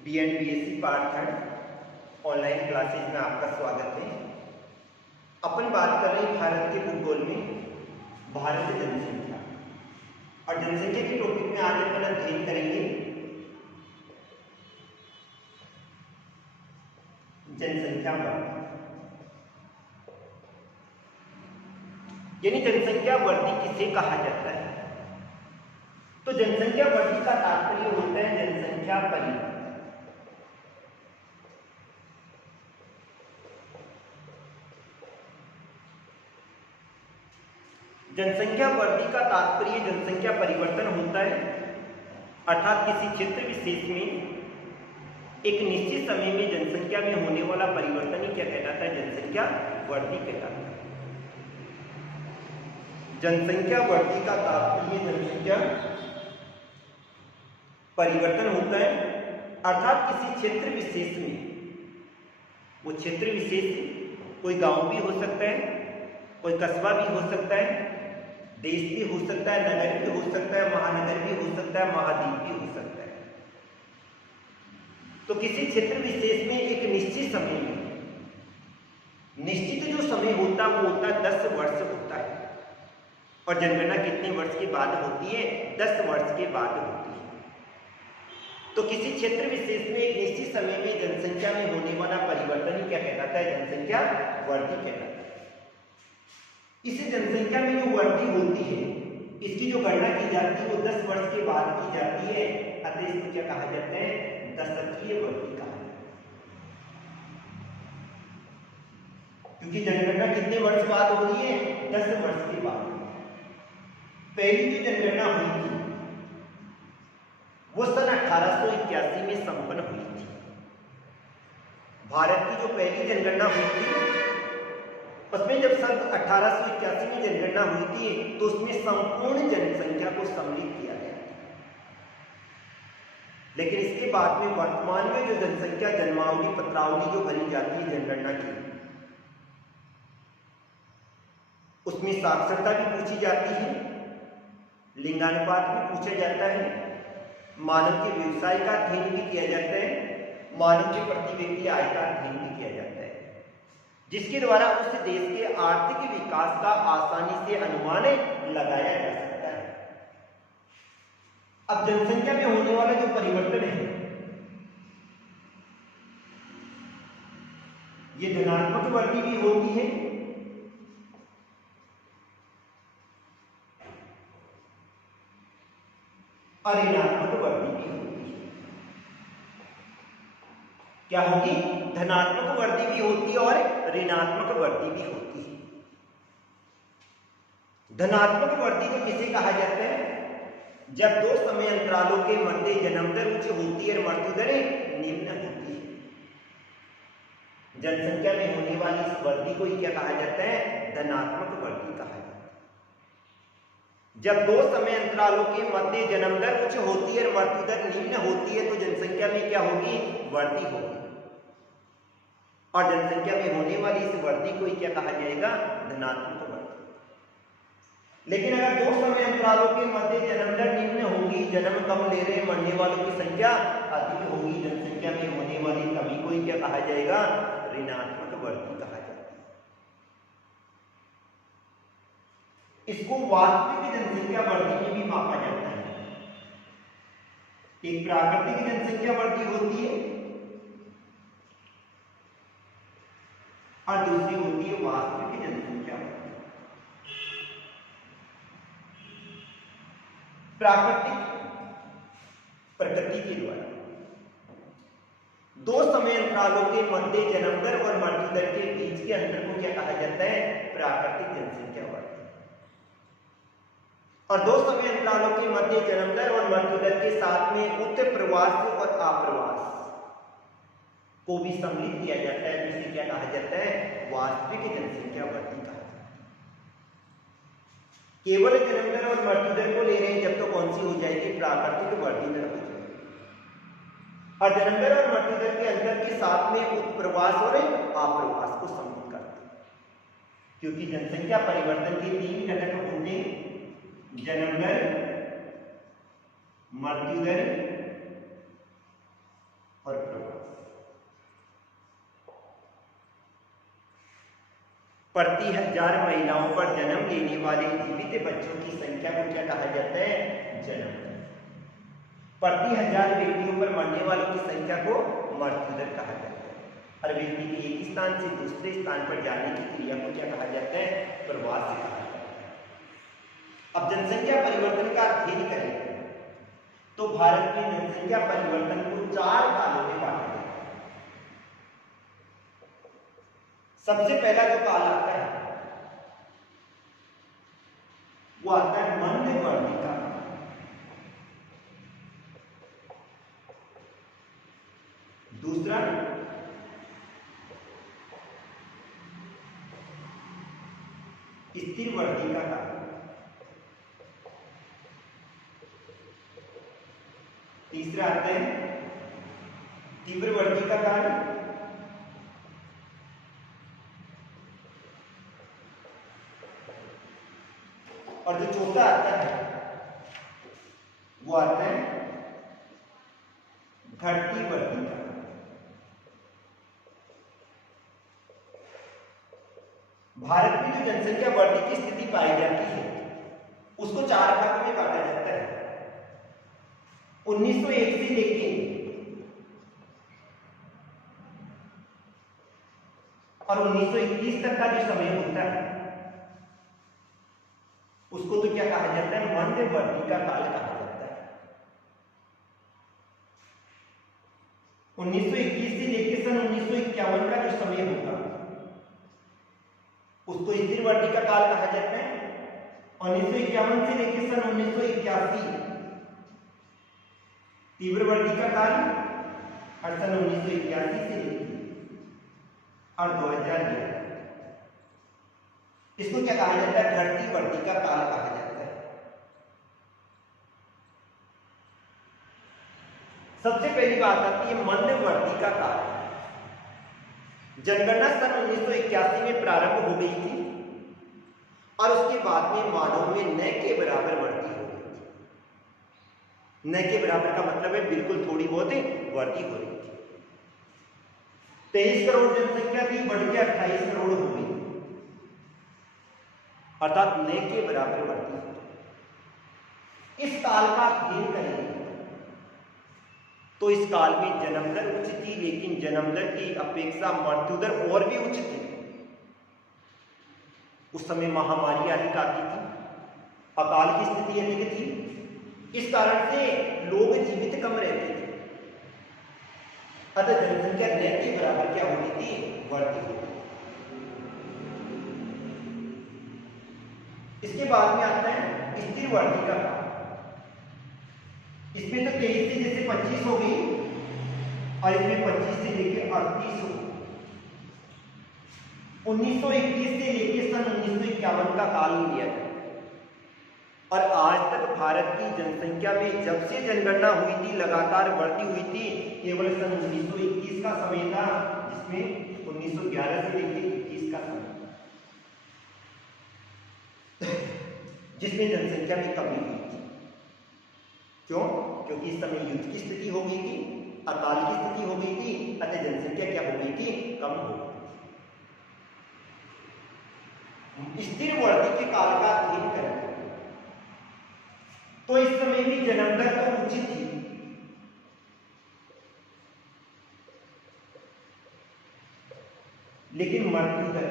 BEd BSc part 3 online classes में आपका स्वागत है। अपन बात कर रहे हैं भारत के भूगोल में भारत की जनसंख्या और जनसंख्या के टॉपिक में आज अपन अध्ययन करेंगे जनसंख्या वर्ग, यानी जनसंख्या वर्ग किसे कहा जाता है। तो जनसंख्या वर्ग का तात्पर्य होता है जनसंख्या परिवर्तन। जनसंख्या वृद्धि का तात्पर्य जनसंख्या परिवर्तन होता है, अर्थात किसी क्षेत्र विशेष में एक निश्चित समय में जनसंख्या में होने वाला परिवर्तन ही क्या कहलाता है, जनसंख्या वृद्धि कहलाता है। जनसंख्या वृद्धि का तात्पर्य जनसंख्या परिवर्तन होता है, अर्थात किसी क्षेत्र विशेष में, वो क्षेत्र विशेष कोई गांव भी हो सकता है, कोई कस्बा भी हो सकता है, देश भी हो सकता है, नगर भी हो सकता है, महानगर भी हो सकता है, महाद्वीप भी हो सकता है। तो किसी क्षेत्र विशेष में एक निश्चित समय में, निश्चित जो समय होता है वो होता है 10 वर्ष होता है, और जनगणना कितने वर्ष के बाद होती है, 10 वर्ष के बाद होती है। तो किसी क्षेत्र विशेष में एक निश्चित समय में जनसंख्या में होने वाला परिवर्तन ही क्या कहलाता है, जनसंख्या वृद्धि कहलाता है। इस जनसंख्या में जो वृद्धि होती है इसकी जो गणना की जाती है वो 10 वर्ष के बाद की जाती है, अतः इसको क्या कहा जाता है, दशकीय वृद्धि कहा जाता है। क्योंकि जनगणना कितने वर्ष बाद हो रही है, 10 वर्ष के बाद। पहली जो जनगणना हुई थी वो सन 1881 में संपन्न हुई थी। भारत की जो पहली जनगणना हुई थी उसमें जब सन 1881 में जनगणना हुई थी तो उसमें संपूर्ण जनसंख्या को सम्मिलित किया गया था। लेकिन इसके बाद में वर्तमान में जो जनसंख्या जन्मावली पत्रावली जो भरी जाती है जनगणना की, उसमें साक्षरता भी पूछी जाती है, लिंगानुपात भी पूछा जाता है, मानव के व्यवसाय का अध्ययन भी किया जाता है, मानव के प्रति व्यक्ति आय का अध्ययन भी किया जाता है, जिसके द्वारा उस देश के आर्थिक विकास का आसानी से अनुमान लगाया जा सकता है। अब जनसंख्या में होने वाला जो परिवर्तन है ये धनात्मक वृद्धि भी होती है और ऋणात्मक वृद्धि भी होती है। क्या होगी, धनात्मक वृद्धि भी होती है और ऋणात्मक वृद्धि भी होती है। धनात्मक वृद्धि तो किसे कहा जाता है, जब दो समय अंतरालों के मध्य जन्म दर उच्च होती है और मृत्यु दर निम्न होती है। जनसंख्या में होने वाली इस वृद्धि को ही क्या कहा जाता है, धनात्मक वृद्धि कहा जाता है। जब दो समय अंतरालों के मध्य जन्म दर उच्च होती है और मृत्यु दर निम्न होती है तो जनसंख्या में क्या होगी, वृद्धि होगी। और जनसंख्या में होने वाली इस वृद्धि को ही क्या कहा जाएगा, धनात्मक वृद्धि। लेकिन अगर दो समय अंतरालों के मध्य जन्म दर निम्न होगी, जन्म कम ले रहे मरने वालों की संख्या अधिक होगी, जनसंख्या में होने वाली कमी को ही क्या कहा जाएगा, ऋणात्मक वृद्धि कहा जाएगा। इसको वास्तविक जनसंख्या वृद्धि में भी मापा जाता है। एक प्राकृतिक जनसंख्या वृद्धि होती है और दूसरी होती है वास्तविक जनसंख्या वृद्धि। प्राकृतिक प्रकृति के द्वारा दो समय अंतरालों के मध्य जन्म दर और मृत्यु दर के बीच के अंतर को क्या कहा जाता है, प्राकृतिक जनसंख्या वृद्धि। और दो समय अंतरालों के मध्य जन्म दर और मृत्यु दर के साथ में उत्तर प्रवास और अप्रवास को भी सम्मिलित किया जाता है, जिसे क्या कहा जाता है, वास्तविक जनसंख्या वृद्धि कहा जाता है। केवल जन्म दर और मृत्यु दर को ले रहे हैं जब तो कौन सी हो जाएगी, प्राकृतिक वृद्धि दर हो जाएगी। और जन्म दर और मृत्यु दर के अंतर के साथ में उत्प्रवास और अप्रवास को सम्मिलित करते हैं, क्योंकि जनसंख्या परिवर्तन के 3 घटक होते हैं, जन्म दर, मृत्यु दर और प्रति 1000 महिलाओं पर जन्म लेने वाले जीवित बच्चों की संख्या को क्या कहा जाता है? जन्म दर। प्रति 1000 व्यक्तियों पर मरने वालों की संख्या को मृत्यु दर कहा जाता है। और व्यक्ति के एक स्थान से दूसरे स्थान पर जाने की क्रिया को क्या कहा जाता है? प्रवास कहा जाता है। अब जनसंख्या परिवर्तन का अध्ययन करें तो भारत में जनसंख्या परिवर्तन को 4 कालों में बांटा गया है। सबसे पहला जो काल आता है वो आता है मध्यवर्ती काल। दूसरा स्थिरवर्ती का काल। तीसरा आता है तीव्रवर्ती का काल। और जो चौथा आता है वो आता है घटतीवर्ती का। भारत में जो जनसंख्या बढ़ने की स्थिति पाई जाती है उसको 4 भागों में बांटा जाता है। 1901 से लेके और 1921 तक का जो समय होता है उसको तो क्या कहा जाता है? मध्यवर्ती का काल कहा जाता है। 1921 से लेकर सन 1951 का जो समय होगा उसको स्थिरवर्ती का काल कहा जाता है। 1951 से लेकर सन 1981 तीव्रवर्ती का काल। और सन 1981 से लेकर और 2011 इसको क्या कहा जाता है? घटतीवर्ती का काल कहा जाता है। सबसे पहली बात आती है मध्यवर्ती का काल। जनगणना सन 1981 में प्रारंभ हो गई थी और उसके बाद में मानव में न के बराबर वृद्धि हो गई थी। न के बराबर का मतलब है बिल्कुल थोड़ी बहुत वृद्धि हो रही थी। 23 करोड़ जनसंख्या थी, बढ़ के 28 करोड़ हो गई, अर्थात न के बराबर वृद्धि हो गई। इस काल का अध्ययन करेंगे तो इस काल में जन्म दर उच्च थी, लेकिन जन्म दर की अपेक्षा मृत्यु दर और भी उच्च थी। उस समय महामारी अधिक आती थी, अकाल की स्थिति अधिक थी, इस कारण से लोग जीवित कम रहते थे, अतः जनसंख्या न के बराबर क्या होती थी? बढ़ती थी। इसके बाद में आता है स्थिरवर्ती का काल। इसमें तो 23 से जैसे 25 हो गई और इसमें 25 से लेकर 38 हो गई। 1921 से लेकर सन 1951 का काल लिया गया और आज तक भारत की जनसंख्या में जब से जनगणना हुई थी लगातार बढ़ती हुई थी। केवल सन 1921 का समय था जिसमें 1911 से लेकर 21 का समय जिसमें जनसंख्या में कमी हुई थी। क्यों? क्योंकि इस समय युद्ध की स्थिति हो गई थी, अकाल की स्थिति हो गई थी, अतः जनसंख्या क्या हो गई थी? कम हो गई। स्थिरवर्ती के काल का अध्ययन करें तो इस समय भी जन्म दर तो उचित थी, लेकिन मृत्यु दर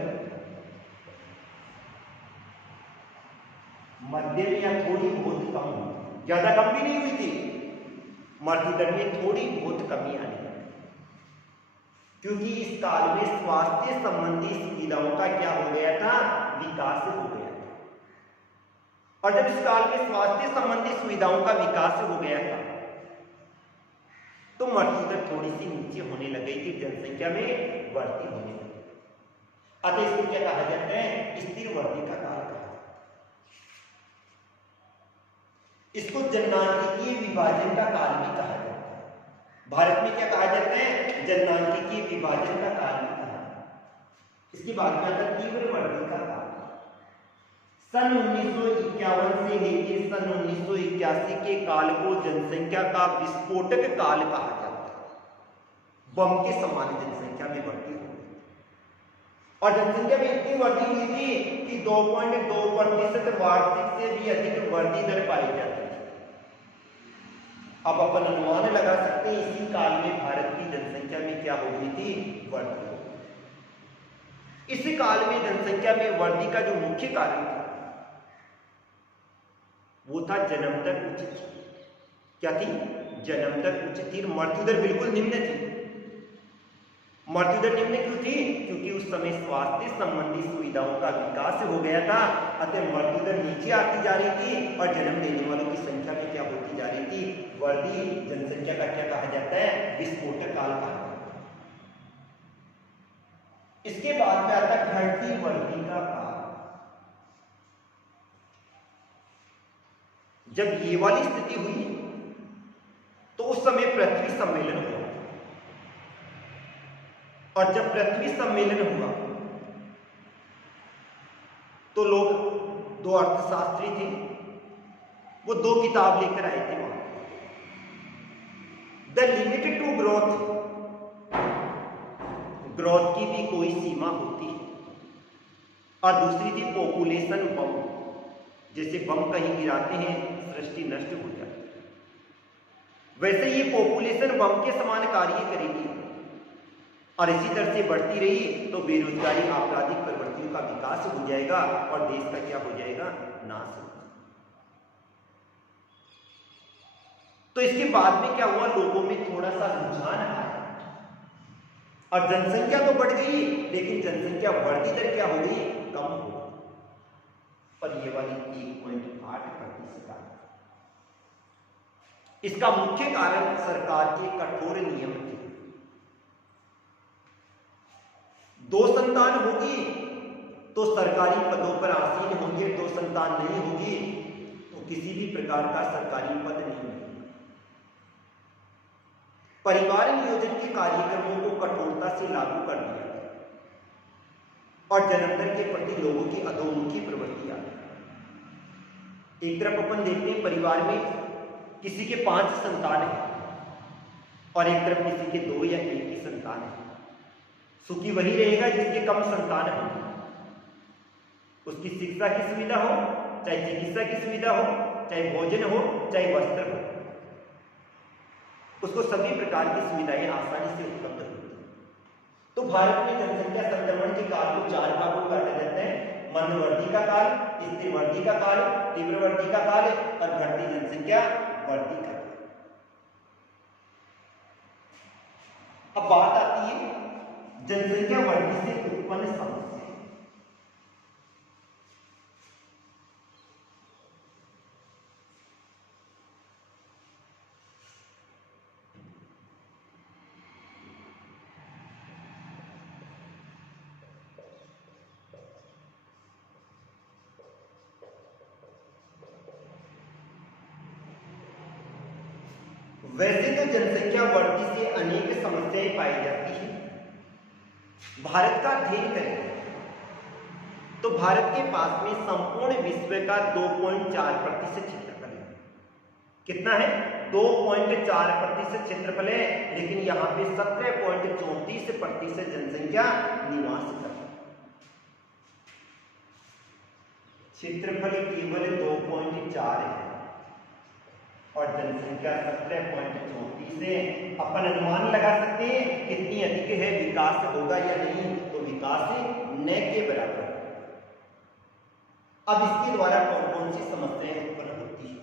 मध्यम या थोड़ी बहुत कम हुई, ज्यादा कम भी नहीं हुई थी, मृत्यु दर में थोड़ी बहुत कमी आई, क्योंकि इस काल में स्वास्थ्य संबंधी सुविधाओं का क्या हो गया था? विकास हो गया था। और जब इस काल में स्वास्थ्य संबंधी सुविधाओं का विकास हो गया था तो मृत्यु दर थोड़ी सी नीचे होने लग गई थी, जनसंख्या में बढ़ती होने लगी। अतः इसको क्या कहा जाता है? स्थिरवर्ती का काल कहा जाता है। इसको जननांकिकीय विभाजन का काल भी कहा जाता है। भारत में क्या कहा जाता है? जननांकिकीय विभाजन का काल भी कहा जाता है। इसके बाद में आता है तीव्रवर्ती का काल। सन 1951 से लेकर सन 1981 के काल को जनसंख्या का विस्फोटक काल कहा जाता है। बम के समान जनसंख्या में बढ़ती हो गई। और जनसंख्या में इतनी वृद्धि हुई थी कि 2.2% वार्षिक से भी अधिक वृद्धि दर पाई जाती थी। अब अपन अनुमान लगा सकते हैं इसी काल में भारत की जनसंख्या में क्या हो गई थी, वृद्धि। इस काल में जनसंख्या में वृद्धि का जो मुख्य कारण था वो था जन्म दर उच्च थी। क्या थी? जन्म दर उच्च थी, मृत्यु दर बिल्कुल निम्न थी। मृत्यु दर निम्न क्यों थी? क्योंकि उस समय स्वास्थ्य संबंधी सुविधाओं का विकास हो गया था, अतः मृत्यु दर नीचे आती जा रही थी और जन्म लेने वालों की संख्या में क्या होती जा रही थी, वृद्धि। जनसंख्या का क्या कहा जाता है? विस्फोटक काल कहा जाता है। इसके बाद में आता घटती वृद्धि का काल। जब ये वाली स्थिति हुई तो उस समय पृथ्वी सम्मेलन हुआ, और जब पृथ्वी सम्मेलन हुआ तो लोग, दो अर्थशास्त्री थे, वो दो किताब लेकर आए थे वहां, the limit to growth, growth की भी कोई सीमा होती है, और दूसरी थी पॉपुलेशन बम, जैसे बम कहीं गिराते हैं सृष्टि नष्ट हो जाती है, वैसे ये पॉपुलेशन बम के समान कार्य करेगी, और इसी तरह से बढ़ती रही तो बेरोजगारी, आपराधिक प्रवृत्तियों का विकास हो जाएगा और देश का क्या हो जाएगा, नाश हो जाएगा। तो इसके बाद में क्या हुआ, लोगों में थोड़ा सा रुझान आया और जनसंख्या तो बढ़ गई, लेकिन जनसंख्या वृद्धि दर क्या हो गई, कम हो गई, और ये वाली 1.8%। इसका मुख्य कारण सरकार के कठोर नियम थे। 2 संतान होगी तो सरकारी पदों पर आसीन होंगे, 2 संतान नहीं होगी तो किसी भी प्रकार का सरकारी पद नहीं मिलेगा। परिवार नियोजन के कार्यक्रमों को कठोरता से लागू कर दिया गया और जन्म दर के प्रति लोगों की अधोमुखी प्रवृत्ति आ गई। एक तरफ अपन देखते हैं परिवार में किसी के 5 संतान है और एक तरफ किसी के 2 या 1 ही संतान है। सुखी वही रहेगा जिसके कम संतान हो, उसकी शिक्षा की सुविधा हो, चाहे चिकित्सा की सुविधा हो, चाहे भोजन हो, चाहे वस्त्र हो, उसको सभी प्रकार की सुविधाएं आसानी से उपलब्ध होती हैं। तो भारत में जनसंख्या संक्रमण के काल को 4 भागों में बांटा जाता है, मंदवृद्धि का काल, स्थिर वृद्धि का काल, तीव्र वृद्धि का काल और घटती जनसंख्या वृद्धि का काल। अब बात आती है जनसंख्या वृद्धि से उत्पन्न समस्या। वैसे तो जनसंख्या वृद्धि से अनेक समस्याएं पाई जाती हैं। भारत का अध्ययन करें तो भारत के पास में संपूर्ण विश्व का 2.4% क्षेत्रफल है। कितना है? 2.4% क्षेत्रफल है, लेकिन यहां पे 17.34% जनसंख्या निवास करती है। क्षेत्रफल केवल 2.4 है और जनसंख्या 17.34 है। अपन अनुमान लगा सकते हैं कितनी अधिक है, विकास होगा या नहीं, तो विकास न के बराबर। अब इसके द्वारा कौन कौन सी समस्याएं उत्पन्न होती है,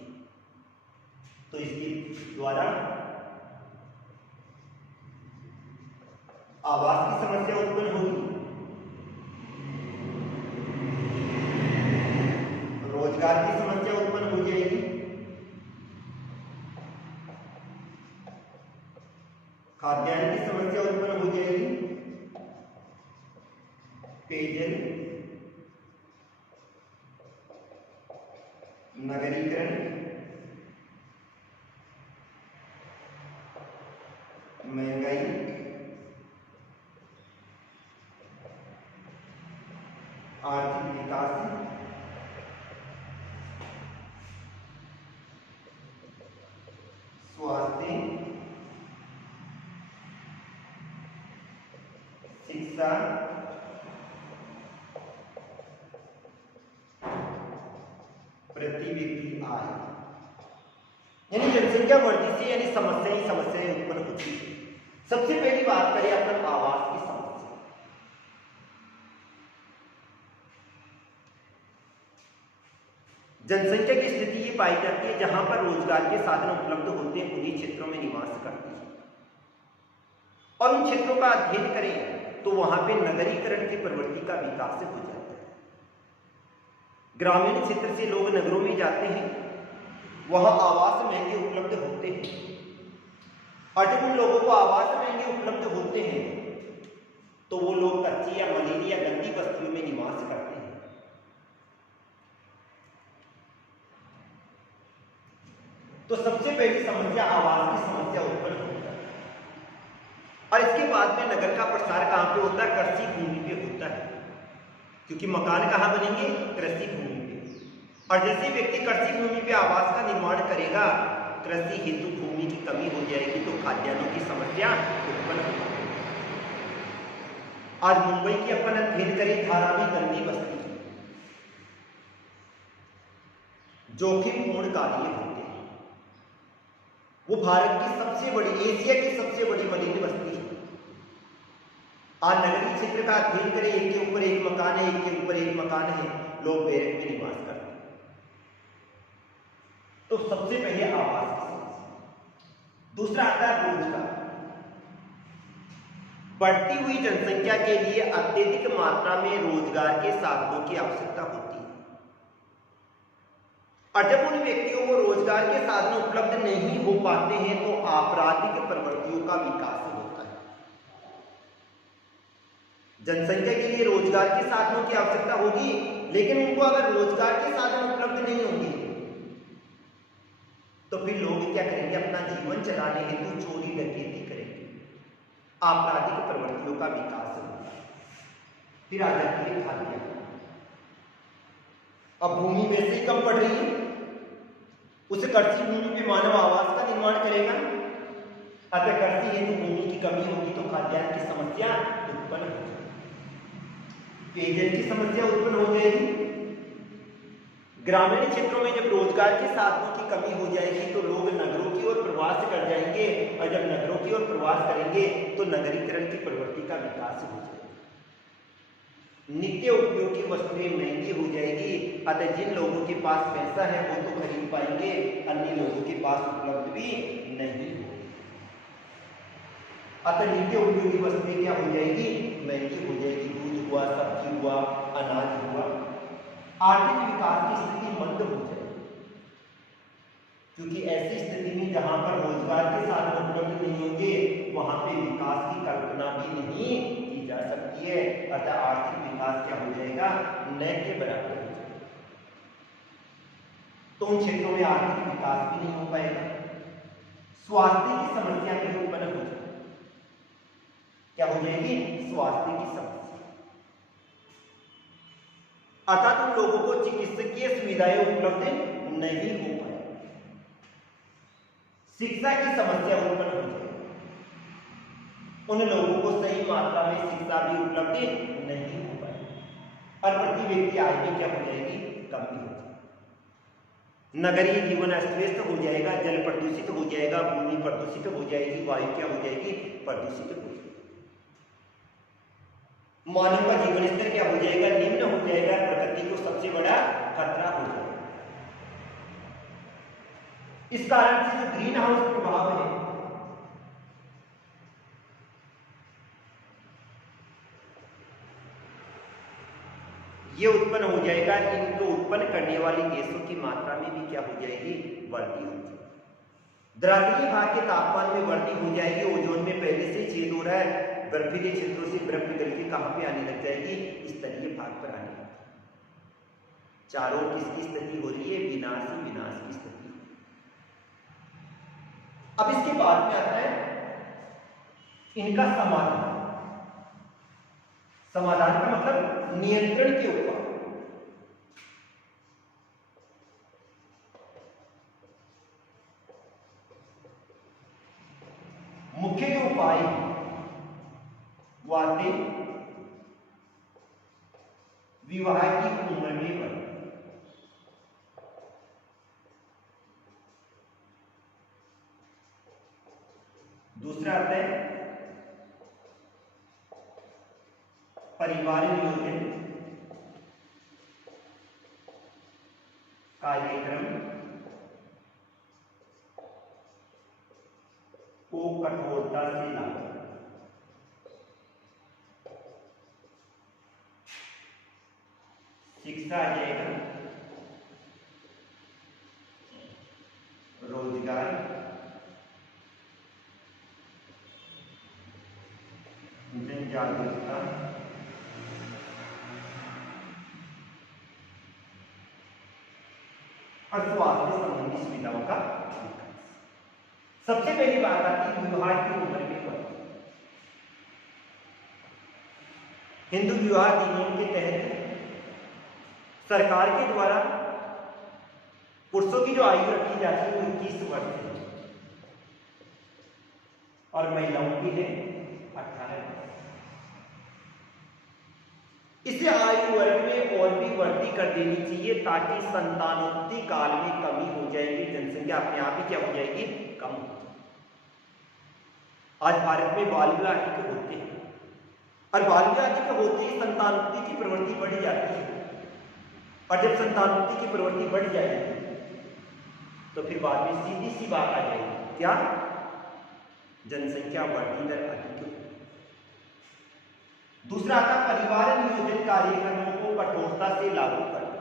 तो इसके द्वारा आवास की समस्या उत्पन्न होगी, रोजगार की समस्या उत्पन्न हो जाएगी, खाद्यान्न की समस्या उत्पन्न हो जाएगी, पेयजल, नगरीकरण, महंगाई, आर्थिक विकास, स्वास्थ्य, शिक्षा, गतिविधि आय, यानी जनसंख्या वृद्धि से यानी समस्याएं उत्पन्न होती है। सबसे पहली बात करें अपन आवास की समस्या। जनसंख्या की स्थिति ये पाई जाती है जहां पर रोजगार के साधन उपलब्ध होते हैं उन्हीं क्षेत्रों में निवास करते हैं, और उन क्षेत्रों का अध्ययन करें तो वहां पे नगरीकरण की प्रवृत्ति का विकास हो जाता है। ग्रामीण क्षेत्र से लोग नगरों में जाते हैं, वहां आवास महंगे उपलब्ध होते हैं, और जब उन लोगों को आवास महंगे उपलब्ध होते हैं तो वो लोग कच्ची या मलिन या गंदी बस्तियों में निवास करते हैं। तो सबसे पहली समस्या आवास की समस्या उत्पन्न होता है, और इसके बाद में नगर का प्रसार कहां पे होता है? कृषि भूमि पे होता है, क्योंकि मकान कहां बनेंगे? कृषि भूमि पे। और जैसे व्यक्ति कृषि भूमि पे आवास का निर्माण करेगा, कृषि हेतु भूमि की कमी हो जाएगी तो खाद्यान्नों की समस्या उत्पन्न होगी। आज मुंबई की अपन अध्ययन करें, धारावी गंदी बस्ती, जोखिमपूर्ण कार्य होते हैं। वो भारत की सबसे बड़ी, एशिया की सबसे बड़ी मलिन बस्ती है। आज नगरीय क्षेत्र का अध्ययन करें, एक के ऊपर एक मकान है, एक के ऊपर एक मकान है, लोग बैरक में निवास करते हैं। तो सबसे पहले आवास की समस्या। दूसरा आता है रोजगार। बढ़ती हुई जनसंख्या के लिए अत्यधिक मात्रा में रोजगार के साधनों की आवश्यकता होती है, और जब उन व्यक्तियों को रोजगार के साधन उपलब्ध नहीं हो पाते हैं तो आपराधिक प्रवृत्तियों का विकास होता है। जनसंख्या के लिए रोजगार के साधनों की आवश्यकता होगी, लेकिन उनको अगर रोजगार के साधन उपलब्ध नहीं होंगे तो फिर लोग क्या करेंगे? अपना जीवन चलाने हेतु चोरी डकैती करेंगे, आपराधिक प्रवृत्तियों का विकास होगा। फिर आ जाती है खाद्यान्न। अब भूमि वैसे ही कम पड़ रही है, उसे कृषि भूमि पे मानव आवास का निर्माण करेगा, अतः कृषि हेतु भूमि की कमी होगी तो खाद्यान्न की समस्या उत्पन्न हो जाएगी, पेयजल की समस्या उत्पन्न हो जाएगी। ग्रामीण क्षेत्रों में जब रोजगार के साधनों की कमी हो जाएगी तो लोग नगरों की ओर प्रवास कर जाएंगे, और जब नगरों की ओर प्रवास करेंगे तो नगरीकरण की प्रवृत्ति का विकास हो जाएगा। नित्य उपयोगी वस्तुएं महंगी हो जाएगी, अतः जिन लोगों के पास पैसा है वो तो खरीद पाएंगे, अन्य लोगों के पास उपलब्ध भी नहीं होगी। अतः नित्य उपयोगी वस्तुएं क्या हो जाएगी? महंगी हो जाएगी। दूध हुआ, सब्जी हुआ, अनाज हुआ। आर्थिक विकास की स्थिति मंद हो जाएगी, क्योंकि ऐसी स्थिति में जहां पर रोजगार के साधन उपलब्ध नहीं होंगे वहां पे विकास की कल्पना भी नहीं की जा सकती है। अतः आर्थिक विकास क्या हो जाएगा? न के बराबर हो जाएगा। तो उन क्षेत्रों में आर्थिक विकास भी नहीं हो पाएगा। स्वास्थ्य की समस्या भी उत्पन्न हो जाएगी। क्या हो जाएगी? स्वास्थ्य की समस्या। अर्थात उन लोगों को चिकित्सकीय सुविधाएं उपलब्ध नहीं हो पाएगी। शिक्षा की समस्या उत्पन्न हो जाएगी, उन लोगों को सही मात्रा में शिक्षा भी उपलब्ध नहीं हो पाएगी, और प्रति व्यक्ति आय भी क्या हो जाएगी? कमी हो जाएगी। नगरीय जीवन अस्त व्यस्त हो जाएगा, जल प्रदूषित हो जाएगा, भूमि प्रदूषित हो जाएगी, वायु क्या हो जाएगी? प्रदूषित हो जाएगी। मानव का जीवन स्तर क्या हो जाएगा? निम्न हो जाएगा, प्रकृति को सबसे बड़ा खतरा हो जाएगा। इस कारण से जो ग्रीन हाउस प्रभाव है ये उत्पन्न हो जाएगा। इनको उत्पन्न करने वाली गैसों की मात्रा में भी क्या हो जाएगी? वृद्धि हो जाएगी। द्रावणीय भाग के तापमान में वृद्धि हो जाएगी। ओजोन में पहले से छेद हो रहा है, बर्फीले क्षेत्रों से बर्फ निकल के कहां पे आने लग जाएगी? इस तरीके भाग पर आने लग जाएगी। चारों किसकी स्थिति हो रही है? विनाश ही विनाश की स्थिति। अब इसके बाद में आता है इनका समाधान। समाधान का मतलब नियंत्रण के ऊपर। मुख्य जो उपाय वाते विवाह की उम्र में बढ़, दूसरा आता है परिवार नियोजन कार्यक्रम को कठोरता से लागू। शिक्षा आ जाएगा रोजगार, जन जागरूकता, और स्वास्थ्य संबंधी सुविधाओं का विकास। सबसे पहली बात आती है विवाह की उम्र में बढ़ोतरी। हिंदू विवाह अधिनियम के तहत सरकार के द्वारा पुरुषों की जो आयु रखी जाती है वो 21 वर्ष है और महिलाओं की है 18 वर्ष। इसे आयु वर्ग में और भी वृद्धि कर देनी चाहिए ताकि संतानोत्पत्ति काल में कमी हो जाएगी, जनसंख्या अपने आप ही क्या हो जाएगी, कम हो जाएगी। आज भारत में बाल विवाह अधिक होते हैं और बाल विवाह अधिक होते ही संतानोत्पत्ति की प्रवृत्ति बढ़ जाती है और जब संतानोत्पत्ति की प्रवृत्ति बढ़ जाएगी तो फिर बाद में सीधी सी बात आ जाएगी, क्या, जनसंख्या वृद्धि दर अधिक होगी। दूसरा आता परिवार नियोजन कार्यक्रमों को कठोरता से लागू करना।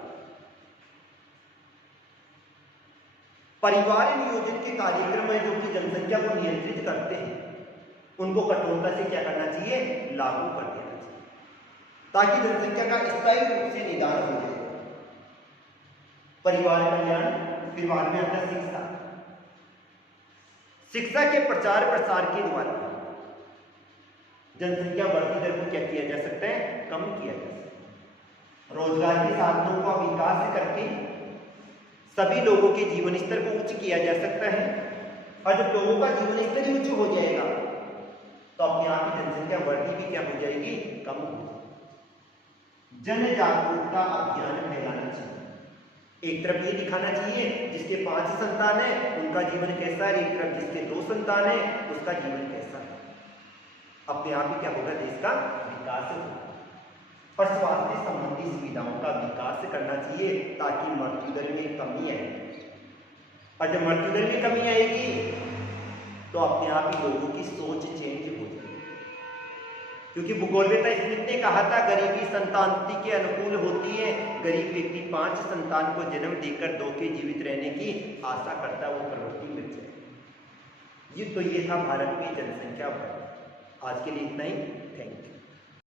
परिवार नियोजन के कार्यक्रम है जो कि जनसंख्या को नियंत्रित करते हैं, उनको कठोरता से क्या करना चाहिए, लागू कर देना चाहिए ताकि जनसंख्या का स्थायी रूप से निदान हो जाए। परिवार कल्याण, फिर बाद में आता शिक्षा। शिक्षा के प्रचार प्रसार के द्वारा जनसंख्या वृद्धि दर को क्या किया जा सकता है, कम किया जा सकता है। रोजगार के साधनों का विकास करके सभी लोगों के जीवन स्तर को उच्च किया जा सकता है और जब लोगों का जीवन स्तर ही उच्च हो जाएगा तो अपने आप ही जनसंख्या वृद्धि भी क्या हो जाएगी, कम हो जाएगी। जन जागरूकता अभियान फैलाना चाहिए। एक तरफ ये दिखाना चाहिए जिसके 5 संतान है उनका जीवन कैसा है, एक तरफ जिसके 2 संतान है उसका जीवन कैसा है। अपने आप ही क्या होगा, देश का विकास होगा। पर स्वास्थ्य संबंधी सुविधाओं का विकास करना चाहिए ताकि मृत्यु दर में कमी आए और जब मृत्यु दर में कमी आएगी तो अपने आप ही लोगों की सोच चेंज हो जाएगी। क्योंकि भूगोलवेत्ता स्मिथ ने कहा था गरीबी संतानोत्पत्ति के अनुकूल होती है। गरीब व्यक्ति 5 संतान को जन्म देकर 2 के जीवित रहने की आशा करता, वो प्रवृत्ति मिल जाए। ये था भारत में जनसंख्या बढ़। आज के लिए इतना ही, थैंक यू।